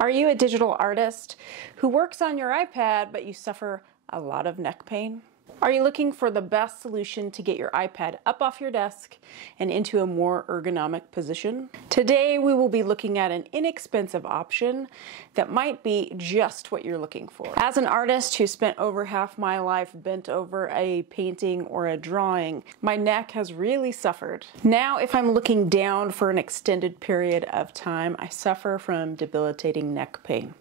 Are you a digital artist who works on your iPad but you suffer a lot of neck pain? Are you looking for the best solution to get your iPad up off your desk and into a more ergonomic position? Today we will be looking at an inexpensive option that might be just what you're looking for. As an artist who spent over half my life bent over a painting or a drawing, my neck has really suffered. Now if I'm looking down for an extended period of time, I suffer from debilitating neck pain.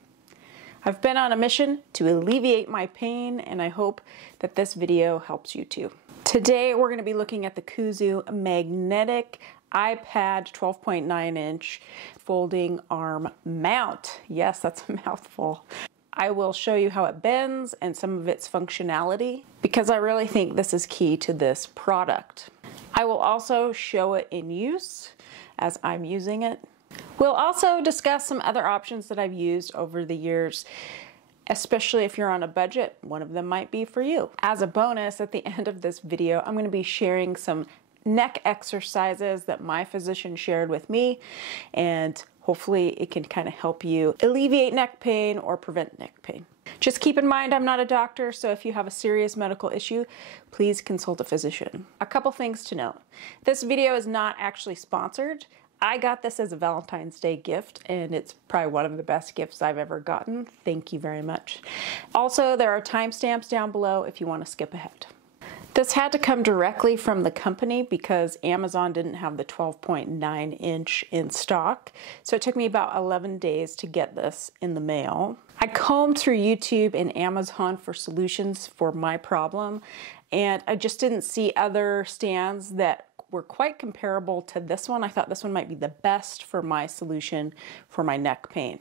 I've been on a mission to alleviate my pain, and I hope that this video helps you too. Today we're going to be looking at the KUXIU magnetic iPad 12.9-inch folding arm mount. Yes, that's a mouthful. I will show you how it bends and some of its functionality because I really think this is key to this product. I will also show it in use as I'm using it. We'll also discuss some other options that I've used over the years, especially if you're on a budget. One of them might be for you. As a bonus, at the end of this video, I'm going to be sharing some neck exercises that my physician shared with me, and hopefully it can kind of help you alleviate neck pain or prevent neck pain. Just keep in mind, I'm not a doctor, so if you have a serious medical issue, please consult a physician. A couple things to note. This video is not actually sponsored. I got this as a Valentine's Day gift, and it's probably one of the best gifts I've ever gotten. Thank you very much. Also, there are timestamps down below if you want to skip ahead. This had to come directly from the company because Amazon didn't have the 12.9-inch in stock, so it took me about 11 days to get this in the mail. I combed through YouTube and Amazon for solutions for my problem, and I just didn't see other stands that were quite comparable to this one. I thought this one might be the best for my solution for my neck pain.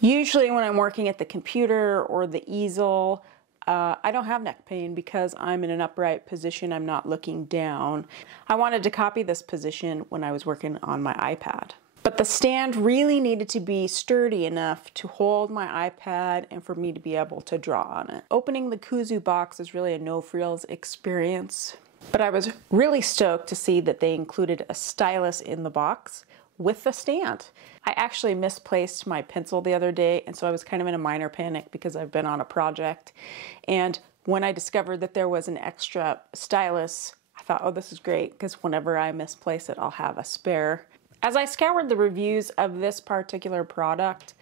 Usually when I'm working at the computer or the easel, I don't have neck pain because I'm in an upright position. I'm not looking down. I wanted to copy this position when I was working on my iPad. But the stand really needed to be sturdy enough to hold my iPad and for me to be able to draw on it. Opening the KUXIU box is really a no-frills experience. But I was really stoked to see that they included a stylus in the box with the stand. I actually misplaced my pencil the other day, and so I was kind of in a minor panic because I've been on a project. And when I discovered that there was an extra stylus, I thought, oh, this is great, because whenever I misplace it, I'll have a spare. As I scoured the reviews of this particular product,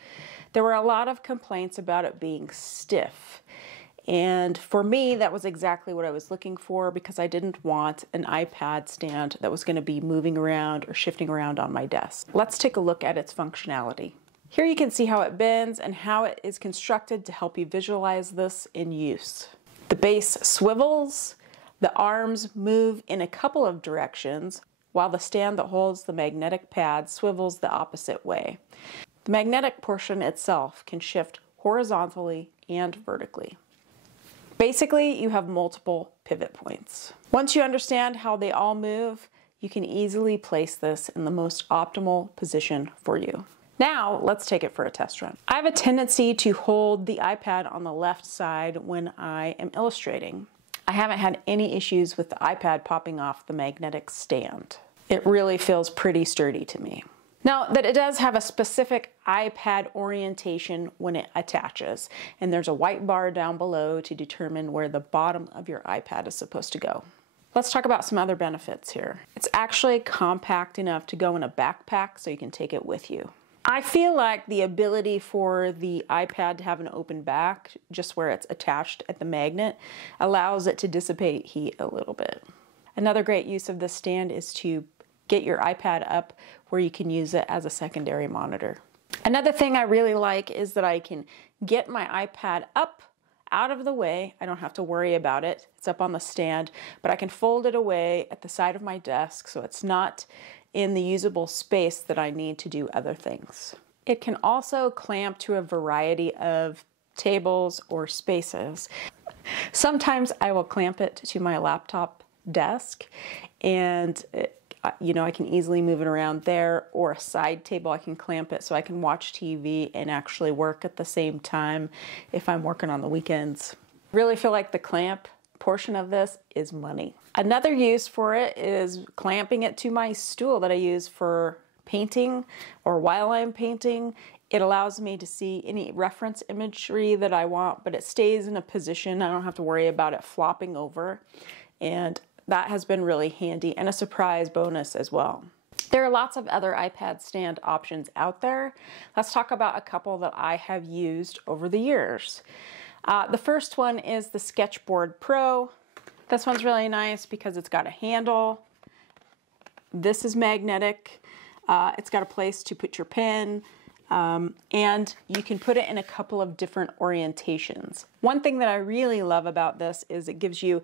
there were a lot of complaints about it being stiff. And for me, that was exactly what I was looking for because I didn't want an iPad stand that was going to be moving around or shifting around on my desk. Let's take a look at its functionality. Here you can see how it bends and how it is constructed to help you visualize this in use. The base swivels, the arms move in a couple of directions, while the stand that holds the magnetic pad swivels the opposite way. The magnetic portion itself can shift horizontally and vertically. Basically, you have multiple pivot points. Once you understand how they all move, you can easily place this in the most optimal position for you. Now, let's take it for a test run. I have a tendency to hold the iPad on the left side when I am illustrating. I haven't had any issues with the iPad popping off the magnetic stand. It really feels pretty sturdy to me. Now that it does have a specific iPad orientation when it attaches, and there's a white bar down below to determine where the bottom of your iPad is supposed to go. Let's talk about some other benefits here. It's actually compact enough to go in a backpack so you can take it with you. I feel like the ability for the iPad to have an open back, just where it's attached at the magnet, allows it to dissipate heat a little bit. Another great use of this stand is to get your iPad up where you can use it as a secondary monitor. Another thing I really like is that I can get my iPad up out of the way. I don't have to worry about it. It's up on the stand, but I can fold it away at the side of my desk so it's not in the usable space that I need to do other things. It can also clamp to a variety of tables or spaces. Sometimes I will clamp it to my laptop desk, and I can easily move it around there, or a side table I can clamp it so I can watch TV and actually work at the same time if I'm working on the weekends. Really feel like the clamp portion of this is money. Another use for it is clamping it to my stool that I use for painting or while I'm painting. It allows me to see any reference imagery that I want, but it stays in a position. I don't have to worry about it flopping over. And that has been really handy and a surprise bonus as well. There are lots of other iPad stand options out there. Let's talk about a couple that I have used over the years. The first one is the Sketchboard Pro. This one's really nice because it's got a handle. This is magnetic. It's got a place to put your pen. And you can put it in a couple of different orientations. One thing that I really love about this is it gives you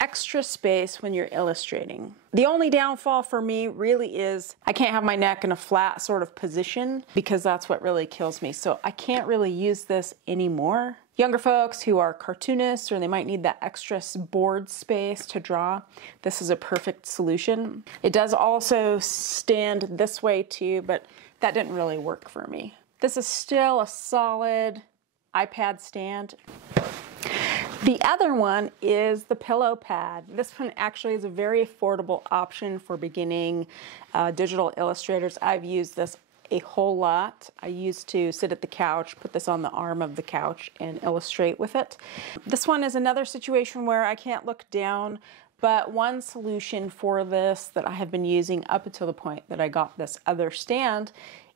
extra space when you're illustrating. The only downfall for me really is I can't have my neck in a flat sort of position because that's what really kills me. So I can't really use this anymore. Younger folks who are cartoonists or they might need that extra board space to draw, this is a perfect solution. It does also stand this way too, but that didn't really work for me. This is still a solid iPad stand. The other one is the Pillow Pad. This one actually is a very affordable option for beginning digital illustrators. I've used this a whole lot. I used to sit at the couch, put this on the arm of the couch and illustrate with it. This one is another situation where I can't look down, but one solution for this that I have been using up until the point that I got this other stand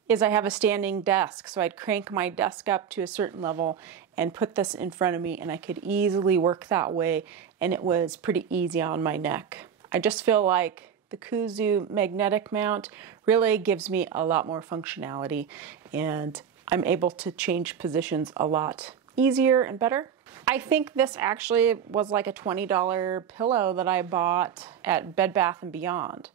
is I have a standing desk. So I'd crank my desk up to a certain level and put this in front of me and I could easily work that way, and it was pretty easy on my neck. I just feel like the KUXIU magnetic mount really gives me a lot more functionality and I'm able to change positions a lot easier and better. I think this actually was like a $20 pillow that I bought at Bed Bath & Beyond.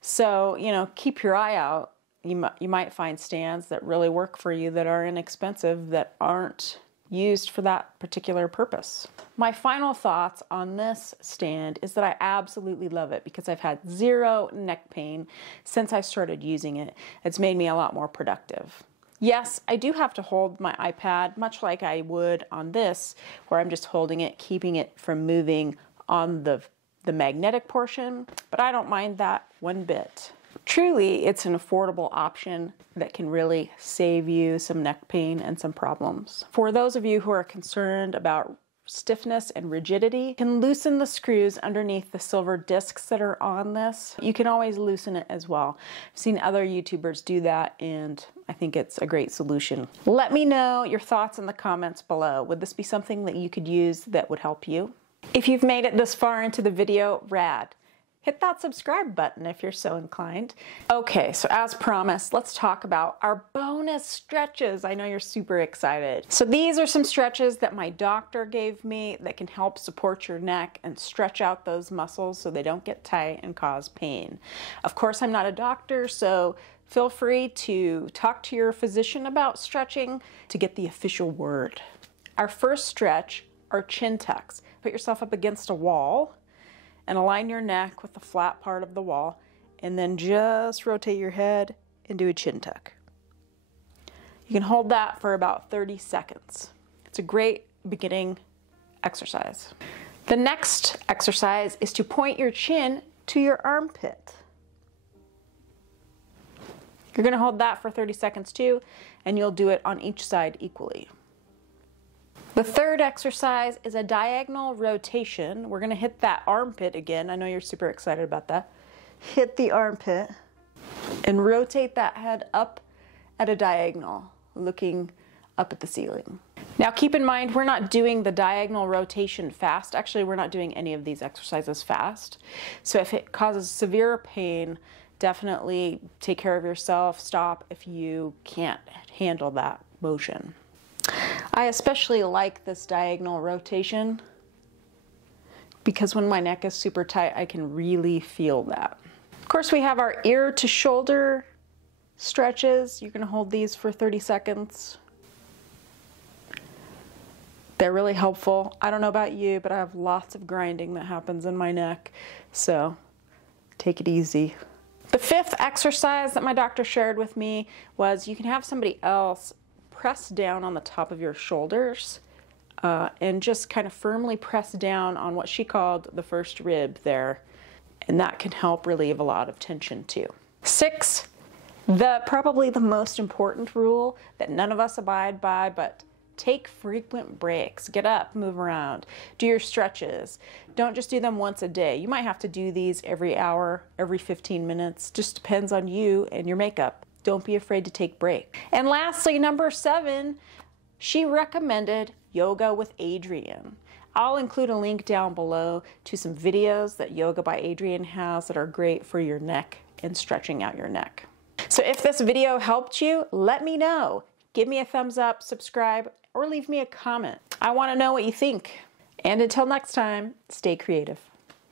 So, you know, keep your eye out. You might find stands that really work for you that are inexpensive, that aren't used for that particular purpose. My final thoughts on this stand is that I absolutely love it because I've had zero neck pain since I started using it. It's made me a lot more productive. Yes, I do have to hold my iPad much like I would on this, where I'm just holding it, keeping it from moving on the magnetic portion, but I don't mind that one bit. Truly, it's an affordable option that can really save you some neck pain and some problems. For those of you who are concerned about stiffness and rigidity, you can loosen the screws underneath the silver discs that are on this. You can always loosen it as well. I've seen other YouTubers do that and I think it's a great solution. Let me know your thoughts in the comments below. Would this be something that you could use that would help you? If you've made it this far into the video, rad. Hit that subscribe button if you're so inclined. Okay, so as promised, let's talk about our bonus stretches. I know you're super excited. So these are some stretches that my doctor gave me that can help support your neck and stretch out those muscles so they don't get tight and cause pain. Of course, I'm not a doctor, so feel free to talk to your physician about stretching to get the official word. Our first stretch are chin tucks. Put yourself up against a wall and align your neck with the flat part of the wall, and then just rotate your head and do a chin tuck. You can hold that for about 30 seconds. It's a great beginning exercise. The next exercise is to point your chin to your armpit. You're gonna hold that for 30 seconds too, and you'll do it on each side equally. The third exercise is a diagonal rotation. We're gonna hit that armpit again. I know you're super excited about that. Hit the armpit and rotate that head up at a diagonal, looking up at the ceiling. Now keep in mind, we're not doing the diagonal rotation fast. Actually, we're not doing any of these exercises fast. So if it causes severe pain, definitely take care of yourself. Stop if you can't handle that motion. I especially like this diagonal rotation because when my neck is super tight, I can really feel that. Of course, we have our ear to shoulder stretches. You're gonna hold these for 30 seconds. They're really helpful. I don't know about you, but I have lots of grinding that happens in my neck, so take it easy. The fifth exercise that my doctor shared with me was you can have somebody else press down on the top of your shoulders and just kind of firmly press down on what she called the first rib there. And that can help relieve a lot of tension too. 6, Probably the most important rule that none of us abide by, but take frequent breaks. Get up, move around, do your stretches. Don't just do them once a day. You might have to do these every hour, every 15 minutes. Just depends on you and your makeup. Don't be afraid to take breaks. And lastly, number 7, she recommended yoga with Adriene. I'll include a link down below to some videos that Yoga by Adriene has that are great for your neck and stretching out your neck. So if this video helped you, let me know. Give me a thumbs up, subscribe, or leave me a comment. I want to know what you think. And until next time, stay creative.